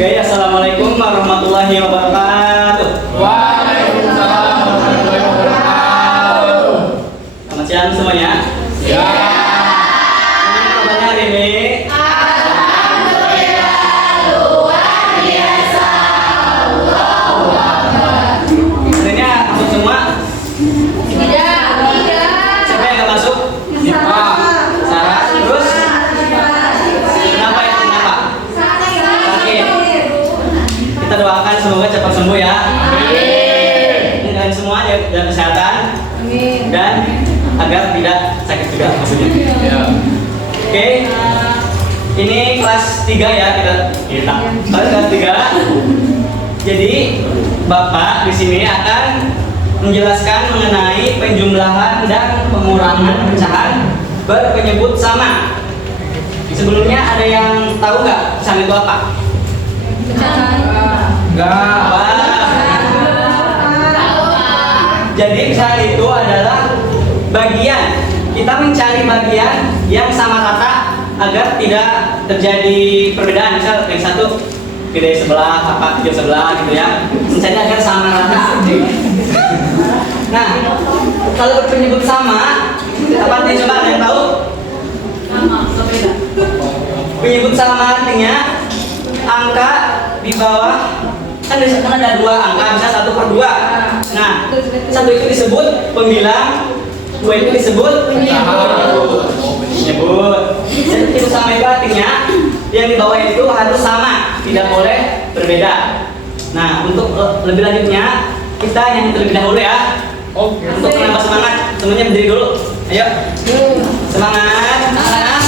Oke, assalamualaikum warahmatullahi wabarakatuh. Waalaikumsalam warahmatullahi wabarakatuh. Selamat siang semuanya. Ya. Ini kabarnya hari ini. Sebenarnya masuk semua. Siapa yang nggak masuk? Sarah. Terus? Kenapa itu? Kenapa? Sakit. Kita doakan semoga cepat sembuh ya. Amin. Dan semua jaga kesehatan dan agar tidak sakit juga maksudnya. Ya. Oke. Ini kelas 3 ya kita. Kelas 3. Jadi Bapak di sini akan menjelaskan mengenai penjumlahan dan pengurangan pecahan berpenyebut sama. Sebelumnya ada yang tahu nggak pecahan itu apa? Enggak. Jadi pecahan itu adalah bagian. Kita mencari bagian yang sama rata agar tidak terjadi perbedaan. Misal yang satu gede sebelah, apa kecil sebelah gitu ya. Mencari agar sama rata. Nah, kalau penyebut sama, apa artinya coba ada yang tahu? Penyebut sama artinya angka di bawah kan ada 2 angka, bisa 1/2. Nah, 1 itu disebut pembilang, 2 itu disebut penyebut. Jadi penyebut sama itu artinya yang di bawah itu harus sama, tidak boleh berbeda. Nah, untuk lebih lanjutnya kita yang terlebih dahulu ya. Untuk menambah semangat, semuanya berdiri dulu. Ayo. Semangat. Anak.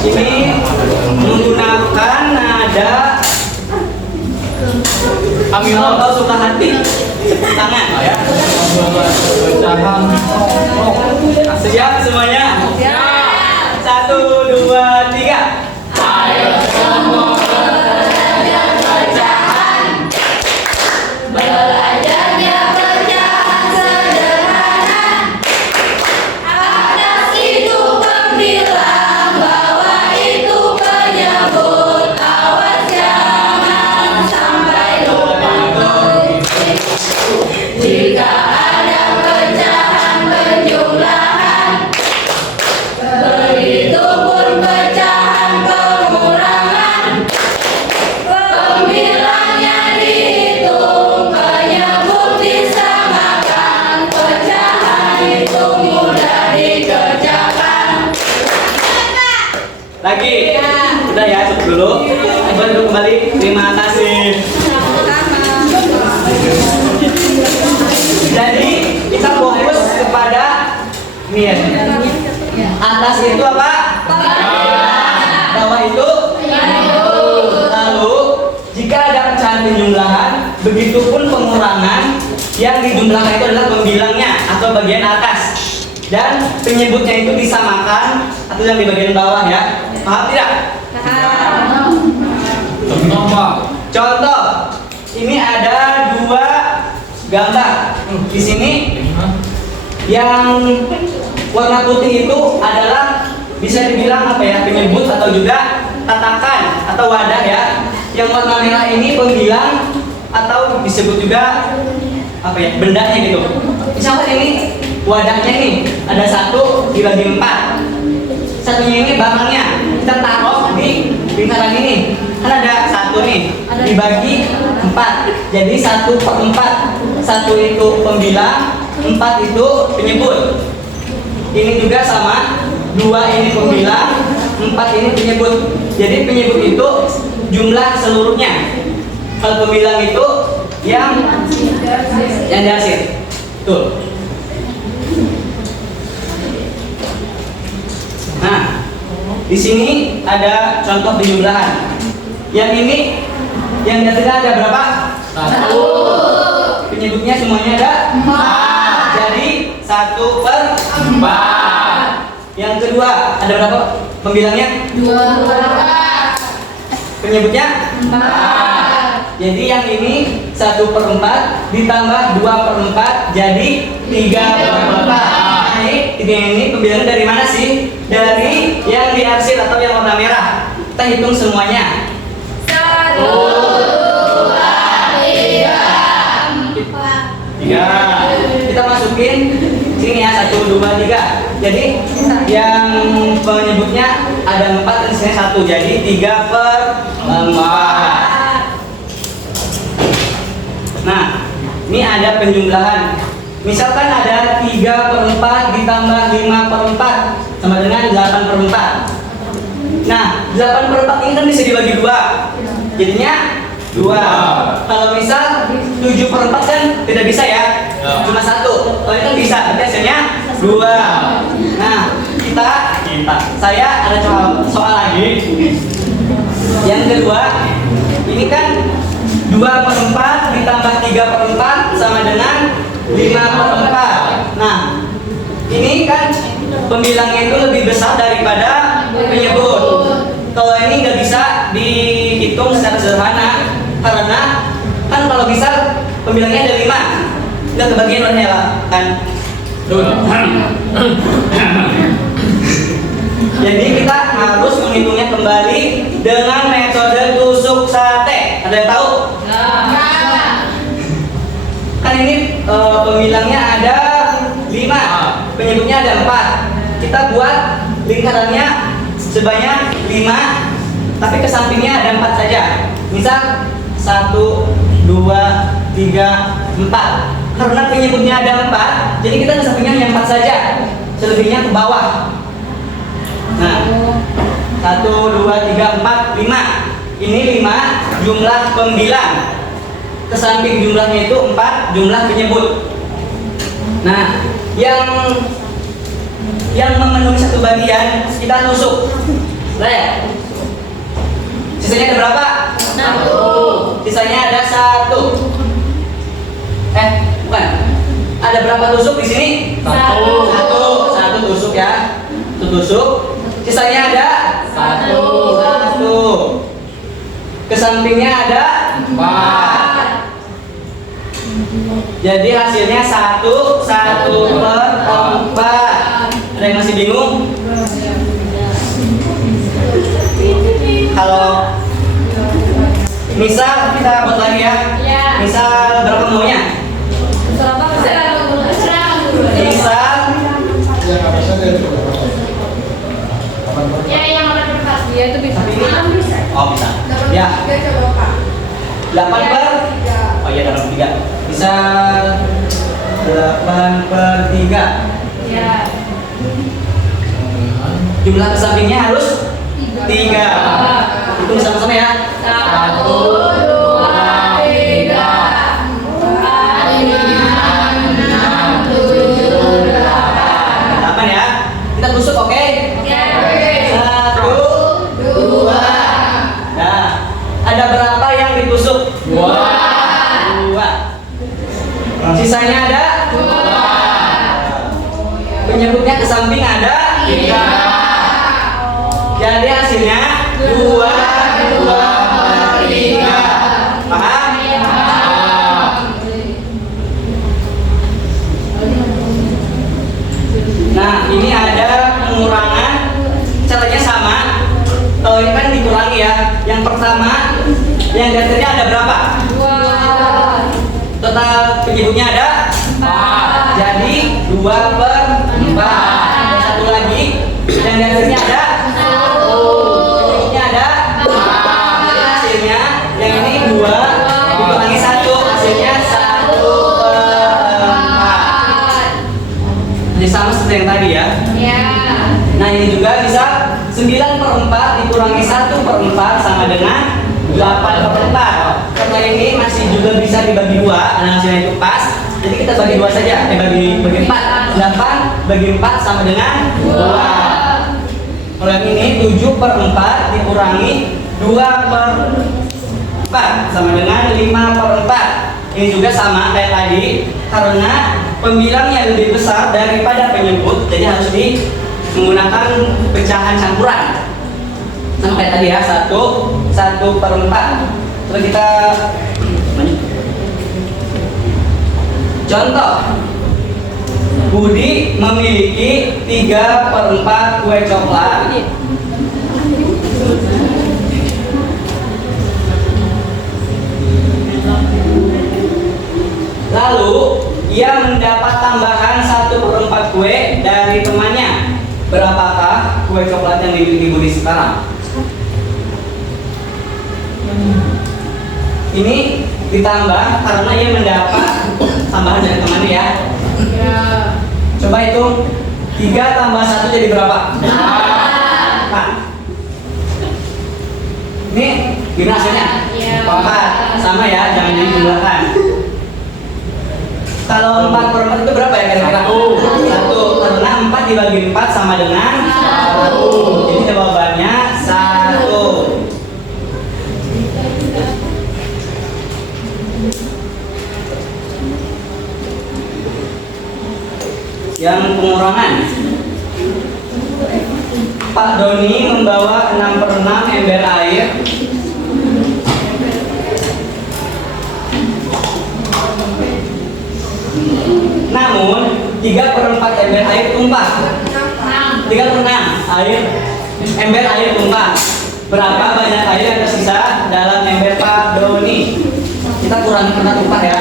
Ini menggunakan nada kalau suka hati tangan ya. Siap semuanya? Siap. 1, 2, 3. Ayo semua belajar pecahan. Belajarnya pecahan sederhana. Atas itu pembilang, bawah itu penyebut. Awas jangan sampai lupa menghitung. Jika ada pecahan penjumlahan, berhitungpun pecahan pengurangan. Pembilangnya dihitung, penyebut disamakan. Pecahan itu mudah dikerjakan. Lagi. Udah ya, cukup dulu. Coba duduk kembali. Terima kasih. Jadi kita fokus kepada ini ya. Atas itu apa? Bawah itu? Lalu jika ada pecahan penjumlahan, begitupun pengurangan, yang dijumlahkan itu adalah pembilangnya atau bagian atas, dan penyebutnya itu disamakan atau yang di bagian bawah ya. Paham tidak? Contoh, Pak. Contoh, ini ada 2 gambar. Di sini yang warna putih itu adalah bisa dibilang apa ya, penyebut atau juga tatakan atau wadah ya. Yang warna merah ini pembilang atau disebut juga apa ya, bendanya gitu. Misalkan ini wadahnya nih ada 1 dibagi 4. Satunya ini barangnya kita taruh di lingkaran ini. Kan ada 1 nih dibagi 4, jadi 1/4. 1 itu pembilang, 4 itu penyebut. Ini juga sama, 2 ini pembilang, 4 ini penyebut. Jadi penyebut itu jumlah seluruhnya. Kalau pembilang itu yang diarsir. Tuh. Nah, di sini ada contoh penjumlahan. Yang ini yang diarsirnya ada berapa? 1. Penyebutnya semuanya ada 4. Jadi 1/4. Yang kedua ada berapa pembilangnya? 2. Penyebutnya 4. Jadi yang ini 1/4 ditambah 2/4 jadi 3/4. Naik ini pembilangan dari mana sih? Dari yang diarsir atau yang warna merah. Kita hitung semuanya. 1, 2, 3, 4. Tiga. Kita masukin sini ya 1, 2, 3. Jadi yang penyebutnya ada 4 dan sini 1. Jadi 3/4. Nah, ini ada penjumlahan. Misalkan ada 3/4 ditambah 5/4 sama dengan 8/4. Nah, 8/4 ini kan bisa dibagi 2. Jadinya 2. Kalau misal 7/4 kan tidak bisa ya. Cuma 1. Kalau ini kan bisa, berarti hasilnya 2. Nah, saya ada soal lagi. Yang kedua, ini kan 2/4 ditambah 3/4 sama dengan 5/4. Nah, ini kan pembilangnya itu lebih besar daripada penyebut. Kalau ini nggak bisa dihitung secara sederhana karena kan kalau bisa pembilangnya ada 5, nggak kebagian warnanya kan. Jadi kita harus menghitungnya kembali dengan metode tusuk sate. Ada yang tahu? Kan ini pembilangnya ada 5, penyebutnya ada 4. Kita buat lingkarannya sebanyak 5, tapi ke sampingnya ada 4 saja. Misal 1, 2, 3, 4. Karena penyebutnya ada 4, jadi kita ke sampingnya hanya 4 saja. Selebihnya ke bawah. Nah, 1, 2, 3, 4, 5. Ini 5 jumlah pembilang. Ke samping jumlahnya itu 4 jumlah penyebut. Nah, yang memenuhi satu bagian kita tusuk. Nah ya. Sisanya ada berapa? 1. Sisanya ada 1. Bukan. Ada berapa tusuk di sini? 1 tusuk ya. 1 tusuk. Sisanya ada 1. Ke sampingnya ada 4. Jadi hasilnya 1/4. Ada yang masih bingung? Kalau misal kita buat lagi ya. Misal berapa maunya? Misal Ya itu bisa. oh bisa. Ya. 8/3. Oh iya, dalam 3. Misal 8/3. Ya. Jumlah ke sampingnya harus 3. Itu sama-sama ya. 1, 2, 3, 4, 5, 6, 7, 8. 8 ya. Kita tusuk, oke? 1, 2. Nah, ada berapa yang ditusuk? 2. Sisanya ada 2. Penyebutnya ke samping ada 3. Jadi hasilnya 2/3. Paham? Nah, ini ada pengurangan. Caranya sama. Kalau ini kan dikurangi ya. Yang pertama, yang di atasnya ada berapa? 2. Total penyebutnya ada 4. Jadi 2/4. Ada satu lagi. Yang di atasnya ada 1. Penyebutnya ada 4. Jadi hasilnya yang ini 2 dikurangi 1. Hasilnya 1/4. Jadi sama seperti yang tadi ya. Nah, ini juga bisa 9/4 dikurangi 1/4 sama dengan 8/4. Karena ini masih juga bisa dibagi 2, dan hasilnya itu pas. Jadi kita bagi 2 saja, bagi 4. 8 bagi 4 sama dengan 2. Kalau yang ini 7/4 dikurangi 2/4 sama dengan 5/4. Ini juga sama kayak tadi, karena pembilangnya lebih besar daripada penyebut, jadi harus menggunakan pecahan campuran. Sampai tadi ya, 1/4. Terus kita contoh Budi memiliki 3/4 kue coklat. Lalu ia mendapat tambahan 1/4 kue dari temannya. Berapakah kue coklat yang dimiliki Budi sekarang? Ini ditambah karena ia mendapat tambahan dari temannya ya. Ya. Coba hitung 3 tambah 1 jadi berapa? Nah, ini gimana hasilnya? Iya. 4 sama ya, jangan dijumlahkan. Kalau 4/4 itu berapa ya kira-kira? 1. Karena 4 dibagi 4 sama dengan 1. Jadi jawabannya 1. Yang pengurangan, Pak Doni membawa 6/6 ember air. Namun 3/4 ember air tumpah. 3/6 air ember air tumpah. Berapa banyak air yang tersisa dalam ember Pak Doni? Kita kurangi karena tumpah ya.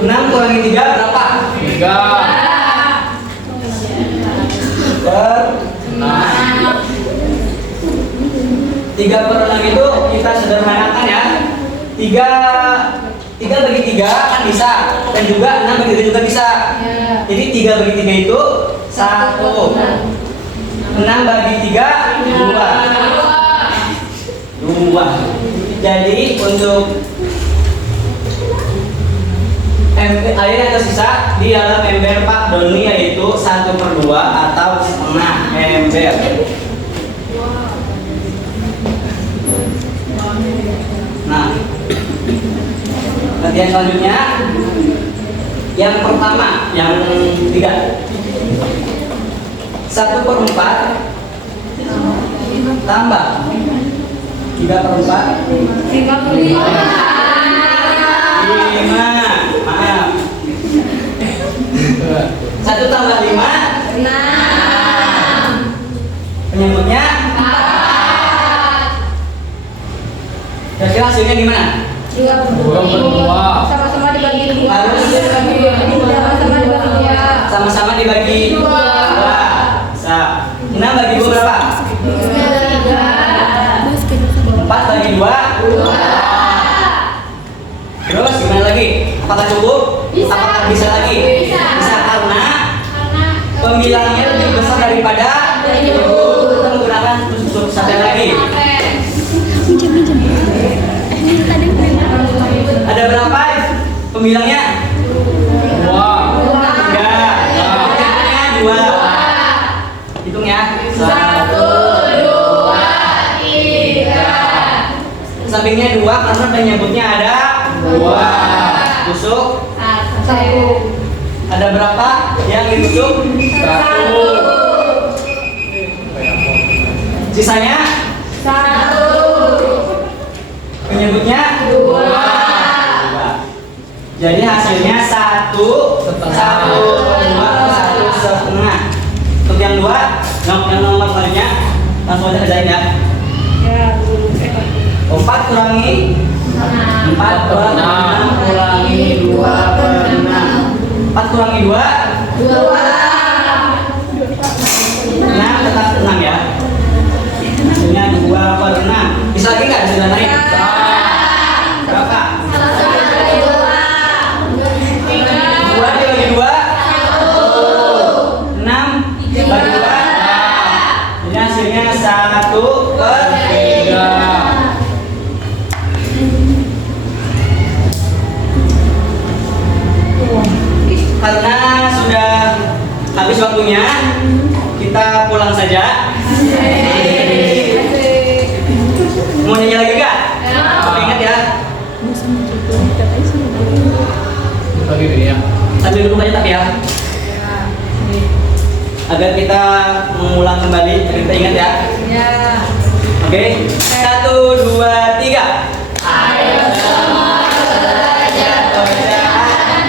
6 kurangi 3 berapa? 3. Per 3/6 itu kita sederhanakan ya. 3 bagi 3 kan bisa, dan juga 6 bagi 3 juga bisa. Ya. Jadi 3 bagi 3 itu 1. 6 bagi 3 2. Jadi untuk air yang tersisa di dalam ember Pak Doni yaitu 1/2 atau setengah ember. Nah, bagian selanjutnya yang pertama, yang 3. 1/4 tambah 3/4 5. Maaf. 1 tambah 5 penyebutnya. Kira-kira hasilnya gimana? 2/2. Sama-sama dibagi 2. Harus Sama-sama dibagi 2. Sama-sama dibagi 2. Bisa. 6 bagi 2 berapa? 4 bagi 2 Terus gimana lagi? Apakah cukup? Bisa. Apakah bisa lagi? Bisa. Karena pembilangnya lebih besar daripada kita menggunakan tusuk sampai lagi. Ada berapa pembilangnya? 2. 3. Hitungnya 2. Hitung ya. 1, 2, 3. Sampingnya 2 karena penyebutnya ada 2. Tusuk 1. ada berapa yang ditusuk? 1. Sisanya 1. penyebutnya 2. Jadi hasilnya 1, 1, 2, 1,5. Untuk yang 2, yang nomor selanjutnya langsung aja kerjain ya. Ya, 4 kurangi 4/6 kurangi 2/6. 4 kurangi 2 6 tetap 6 ya. Hasilnya 2/6. Bisa lagi nggak disederhanain? Berapa? 2 dibagi 2 6 bagi 2. Jadi hasilnya 1/3. Karena sudah habis waktunya, kita pulang saja. Mau nyanyi lagi gak? Tapi ingat ya, Tadi ini ya. sambil duduk aja tapi ya, agar kita mengulang kembali. Kita ingat ya. Ya. Oke, 1, 2, 3. Ayo semua belajar pecahan.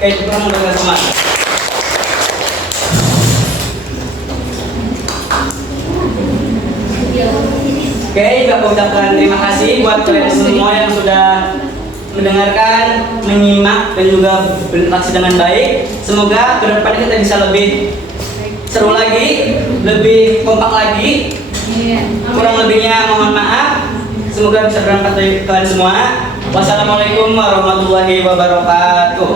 Oke, kita mengucapkan semua. Oke, aku ucapkan terima kasih buat kalian semua yang sudah mendengarkan, menyimak, dan juga berinteraksi dengan baik. Semoga kedepannya kita bisa lebih seru lagi, lebih kompak lagi. Kurang lebihnya mohon maaf. Semoga bisa berangkat dari kalian semua. Wassalamualaikum warahmatullahi wabarakatuh.